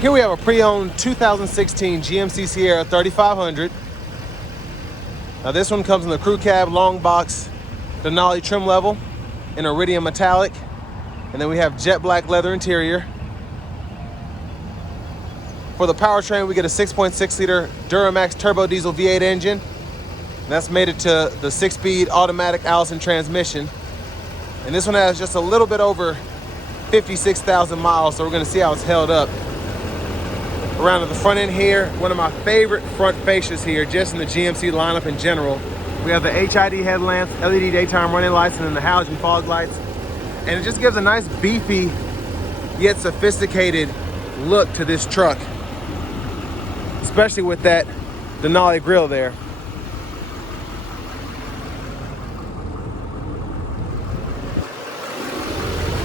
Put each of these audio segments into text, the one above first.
Here we have a pre-owned 2016 GMC Sierra 3500. Now this one comes in the crew cab long box Denali trim level in iridium metallic. And then we have jet black leather interior. For the powertrain, we get a 6.6 liter Duramax turbo diesel V8 engine. And that's mated to the 6-speed automatic Allison transmission. And this one has just a little bit over 56,000 miles, so we're gonna see how it's held up. Around to the front end here, one of my favorite front fascias here, just in the GMC lineup in general. We have the HID headlamps, LED daytime running lights, and then the halogen fog lights. And it just gives a nice beefy, yet sophisticated look to this truck, especially with that Denali grille there.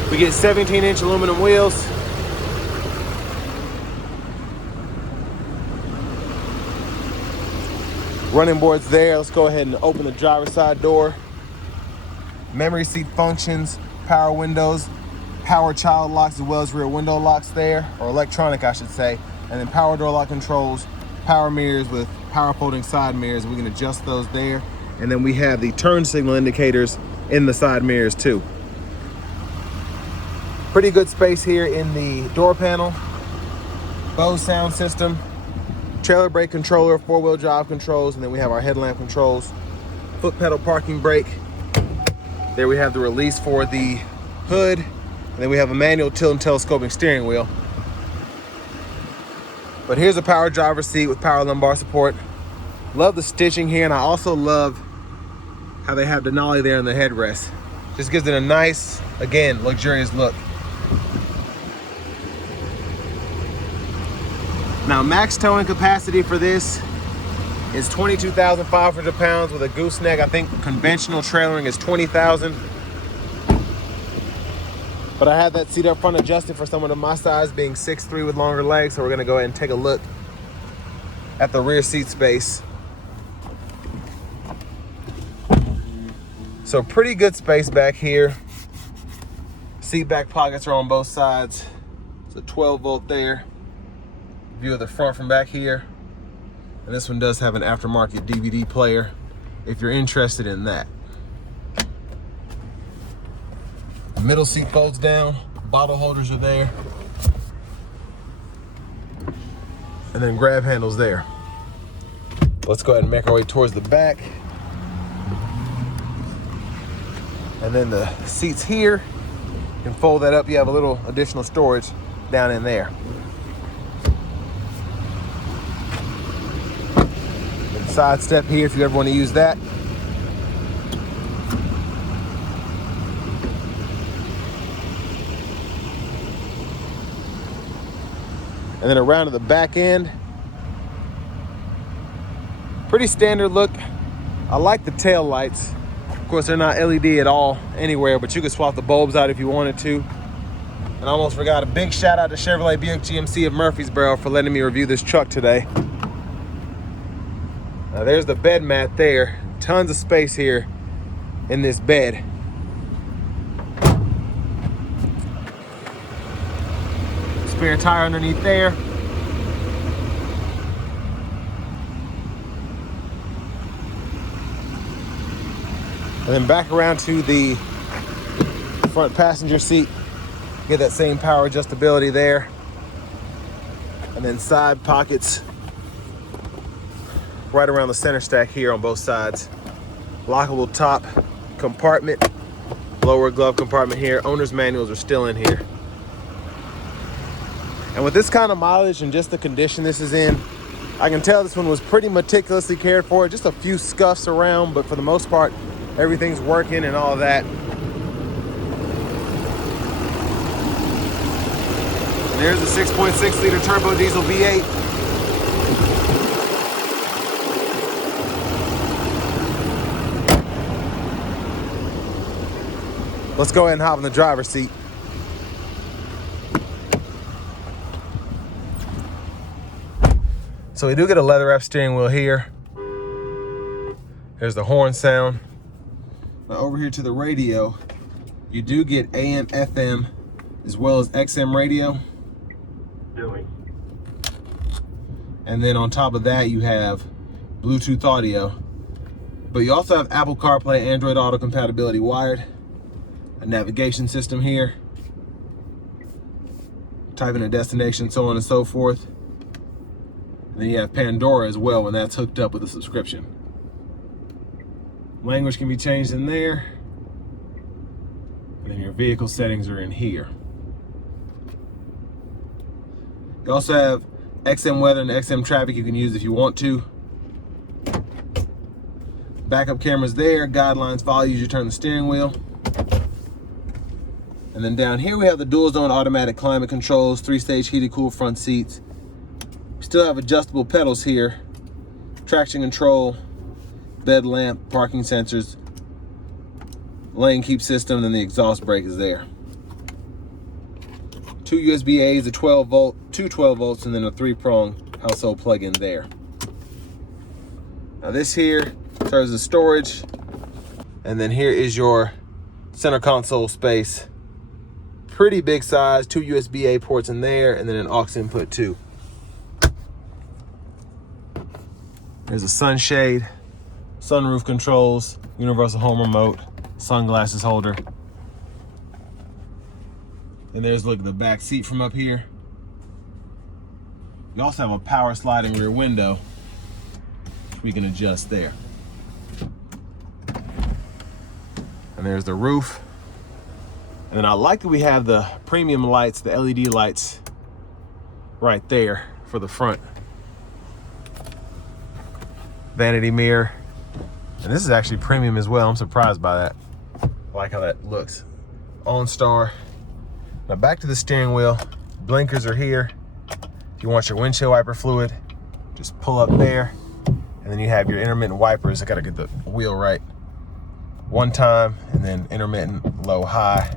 We get 17-inch aluminum wheels. Running boards there. Let's go ahead and open the driver's side door. Memory seat functions, power windows, power child locks, as well as rear window locks there, or electronic I should say. And then power door lock controls, power mirrors with power folding side mirrors. We can adjust those there. And then we have the turn signal indicators in the side mirrors too. Pretty good space here in the door panel. Bose sound system, trailer brake controller, 4-wheel drive controls, and then we have our headlamp controls, foot pedal parking brake. There we have the release for the hood, and then we have a manual tilt and telescoping steering wheel. But here's a power driver's seat with power lumbar support. Love the stitching here, and I also love how they have Denali there in the headrest. Just gives it a nice, again, luxurious look. Now, max towing capacity for this is 22,500 pounds with a gooseneck. I think conventional trailering is 20,000. But I had that seat up front adjusted for someone of my size, being 6'3" with longer legs. So we're gonna go ahead and take a look at the rear seat space. So pretty good space back here. Seat back pockets are on both sides. It's a 12-volt there. View of the front from back here. And this one does have an aftermarket DVD player if you're interested in that. The middle seat folds down, bottle holders are there. And then grab handles there. Let's go ahead and make our way towards the back. And then the seats here, you can fold that up. You have a little additional storage down in there. Side step here if you ever want to use that. And then around to the back end. Pretty standard look. I like the tail lights. Of course, they're not LED at all anywhere, but you could swap the bulbs out if you wanted to. And I almost forgot, a big shout out to Chevrolet Buick GMC of Murfreesboro for letting me review this truck today. Now there's the bed mat there. Tons of space here in this bed. Spare tire underneath there. And then back around to the front passenger seat. Get that same power adjustability there. And then side pockets right around the center stack here on both sides. Lockable top compartment, lower glove compartment here. Owner's manuals are still in here. And with this kind of mileage and just the condition this is in, I can tell this one was pretty meticulously cared for. Just a few scuffs around, but for the most part, everything's working and all that. And there's the 6.6 liter turbo diesel V8. Let's go ahead and hop in the driver's seat. So we do get a leather wrap steering wheel here. There's the horn sound. Now over here to the radio, you do get AM, FM, as well as XM radio. Doing. And then on top of that, you have Bluetooth audio. But you also have Apple CarPlay, Android Auto compatibility wired, a navigation system here, type in a destination, so on and so forth. And then you have Pandora as well when that's hooked up with a subscription. Language can be changed in there. And then your vehicle settings are in here. You also have XM weather and XM traffic you can use if you want to. Backup cameras there, guidelines follow you as you turn the steering wheel. And then down here we have the dual zone automatic climate controls, 3-stage heated cool front seats. We still have adjustable pedals here, traction control, bed lamp, parking sensors, lane keep system, and then the exhaust brake is there. 2 USB A's, a 12 volt, 2 12 volts, and then a 3-prong household plug-in there. Now this here serves as storage, and then here is your center console space. Pretty big size, 2 USB A ports in there, and then an aux input too. There's a sunshade, sunroof controls, universal home remote, sunglasses holder. And there's look at the back seat from up here. You also have a power sliding rear window, which we can adjust there. And there's the roof. And then I like that we have the premium lights, the LED lights right there for the front. Vanity mirror. And this is actually premium as well. I'm surprised by that. I like how that looks. OnStar. Now back to the steering wheel. Blinkers are here. If you want your windshield wiper fluid, just pull up there. And then you have your intermittent wipers. I gotta get the wheel right. One time, and then intermittent, low, high.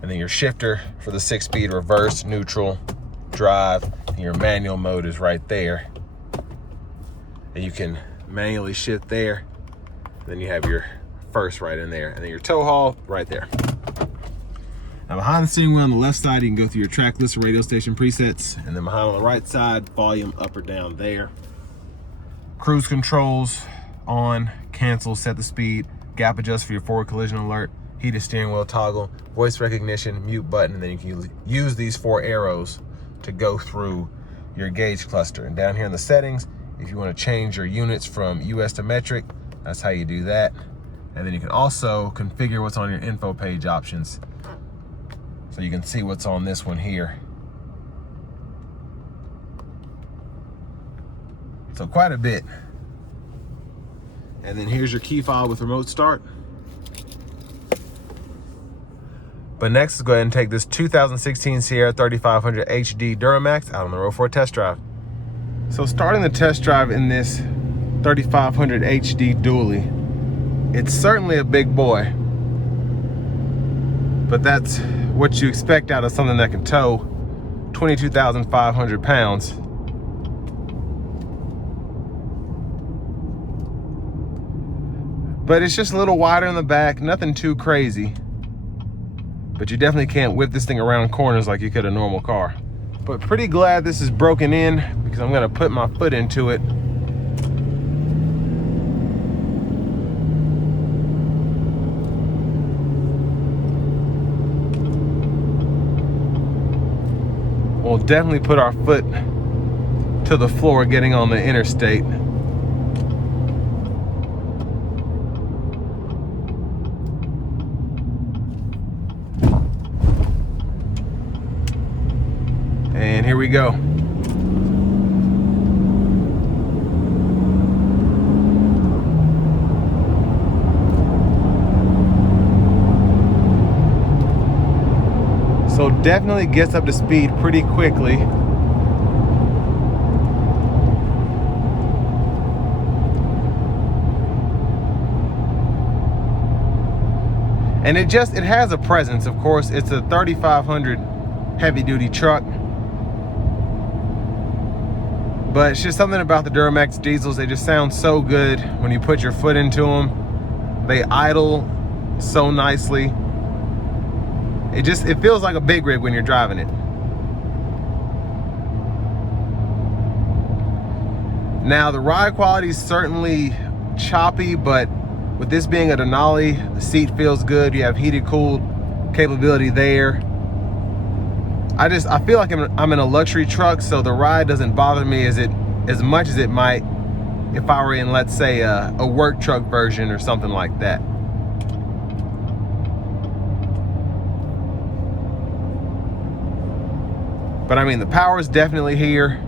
And then your shifter for the 6-speed reverse, neutral, drive, and your manual mode is right there. And you can manually shift there. And then you have your first right in there. And then your tow haul right there. Now behind the steering wheel on the left side, you can go through your track list or radio station presets. And then behind on the right side, volume up or down there. Cruise controls, on, cancel, set the speed, gap adjust for your forward collision alert, heated steering wheel toggle, voice recognition, mute button, and then you can use these 4 arrows to go through your gauge cluster. And down here in the settings, if you want to change your units from US to metric, that's how you do that. And then you can also configure what's on your info page options. So you can see what's on this one here. So quite a bit. And then here's your key fob with remote start. But next, let's go ahead and take this 2016 Sierra 3500 HD Duramax out on the road for a test drive. So starting the test drive in this 3500 HD dually, it's certainly a big boy. But that's what you expect out of something that can tow 22,500 pounds. But it's just a little wider in the back, nothing too crazy. But you definitely can't whip this thing around corners like you could a normal car. But pretty glad this is broken in because I'm gonna put my foot into it. We'll definitely put our foot to the floor getting on the interstate. And here we go. So definitely gets up to speed pretty quickly. And it has a presence, of course. It's a 3500 heavy duty truck. But it's just something about the Duramax diesels. They just sound so good when you put your foot into them. They idle so nicely. It feels like a big rig when you're driving it. Now the ride quality is certainly choppy, but with this being a Denali, the seat feels good. You have heated, cooled capability there. I feel like I'm in a luxury truck, so the ride doesn't bother me as much as it might if I were in, let's say, a work truck version or something like that. But I mean, the power is definitely here.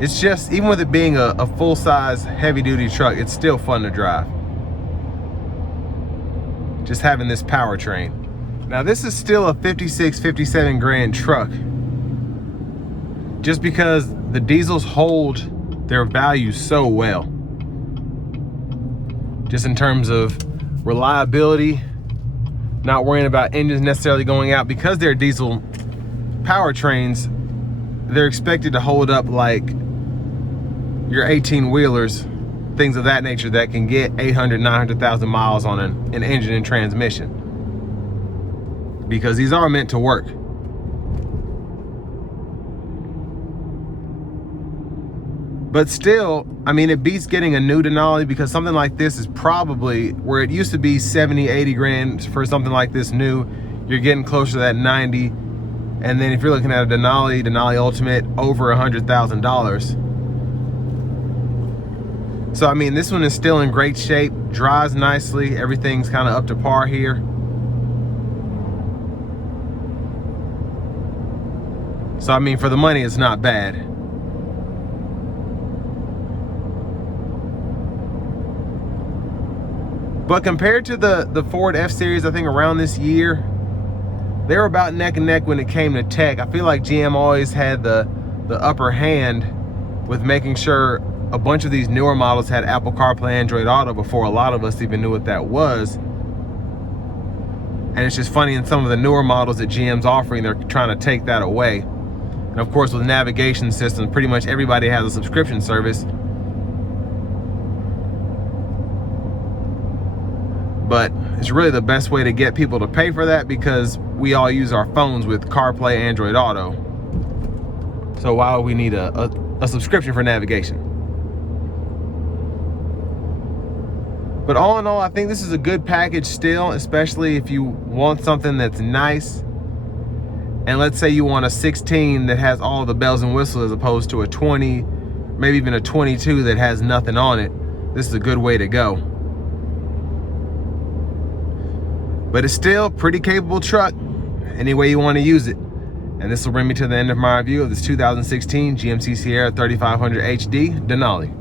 It's just, even with it being a full-size heavy-duty truck, it's still fun to drive. Just having this powertrain. Now this is still a 56, 57 grand truck. Just because the diesels hold their value so well. Just in terms of reliability, not worrying about engines necessarily going out. Because they're diesel powertrains, they're expected to hold up like your 18-wheelers, things of that nature that can get 800, 900,000 miles on an engine and transmission. Because these are meant to work. But still, I mean, it beats getting a new Denali, because something like this is probably, where it used to be 70, 80 grand for something like this new, you're getting closer to that 90. And then if you're looking at a Denali Ultimate, over $100,000. So I mean, this one is still in great shape, drives nicely, everything's kind of up to par here. So I mean, for the money, it's not bad. But compared to the Ford F-Series, I think around this year, they were about neck and neck when it came to tech. I feel like GM always had the upper hand with making sure a bunch of these newer models had Apple CarPlay, Android Auto before a lot of us even knew what that was. And it's just funny, in some of the newer models that GM's offering, they're trying to take that away. And of course, with navigation systems, pretty much everybody has a subscription service. But it's really the best way to get people to pay for that, because we all use our phones with CarPlay, Android Auto. So why would we need a subscription for navigation? But all in all, I think this is a good package still, especially if you want something that's nice. And let's say you want a 16 that has all the bells and whistles, as opposed to a 20, maybe even a 22 that has nothing on it. This is a good way to go. But it's still a pretty capable truck, any way you want to use it. And this will bring me to the end of my review of this 2016 GMC Sierra 3500 HD Denali.